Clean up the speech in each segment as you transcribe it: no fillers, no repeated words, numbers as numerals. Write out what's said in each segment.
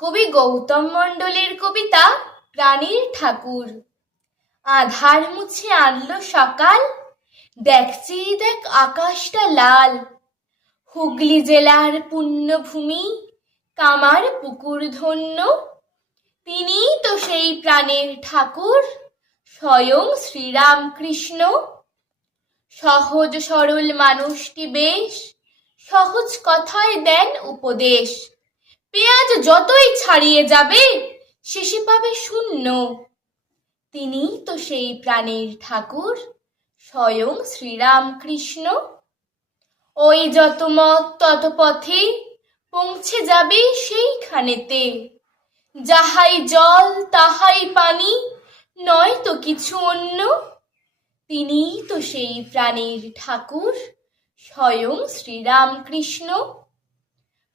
কবি গৌতম মণ্ডলের কবিতা প্রাণের ঠাকুর। আধার মুছে আনলো সকাল, দেখছি দেখ আকাশটা লাল। হুগলি জেলার পুণ্যভূমি কামার পুকুর ধন্য, তিনিই তো সেই প্রাণের ঠাকুর, স্বয়ং শ্রীরামকৃষ্ণ। সহজ সরল মানুষটি বেশ, সহজ কথায় দেন উপদেশ। পেঁয়াজ যতই ছাড়িয়ে যাবে, শেষে পাবে শূন্য। তিনিই তো সেই প্রাণের ঠাকুর, স্বয়ং শ্রীরামকৃষ্ণ। ওই যত মত তত পথে পৌঁছে যাবে সেইখানেতে, যাহাই জল তাহাই পানি, নয় তো কিছু অন্য। তিনিই তো সেই প্রাণের ঠাকুর, স্বয়ং শ্রীরামকৃষ্ণ।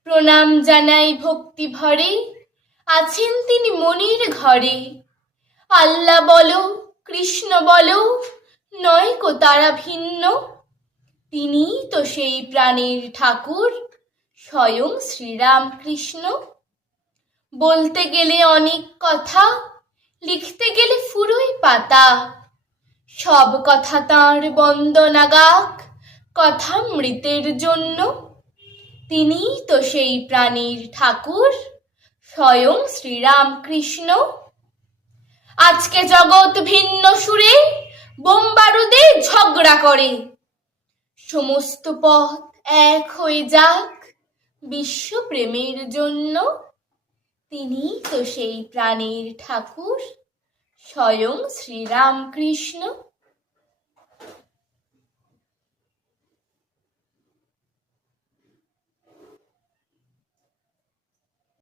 প্রণাম জানাই ভক্তি ভরে, আছেন তিনি মনির ঘরে। আল্লাহ বলো কৃষ্ণ বলো, নয় কো তারা ভিন্ন। তিনিই তো সেই প্রাণের ঠাকুর, স্বয়ং শ্রীরামকৃষ্ণ। বলতে গেলে অনেক কথা, লিখতে গেলে ফুরোয় পাতা। সব কথা তাঁর বন্দনাগাক, কথামৃতের জন্য। তিনিই তো সেই প্রাণের ঠাকুর, স্বয়ং শ্রীরামকৃষ্ণ। আজকে জগৎ ভিন্ন সুরে বোম বারুদে ঝগড়া করে, সমস্ত পথ এক হয়ে যাক বিশ্বপ্রেমের জন্য। তিনিই তো সেই প্রাণের ঠাকুর, স্বয়ং শ্রীরামকৃষ্ণ।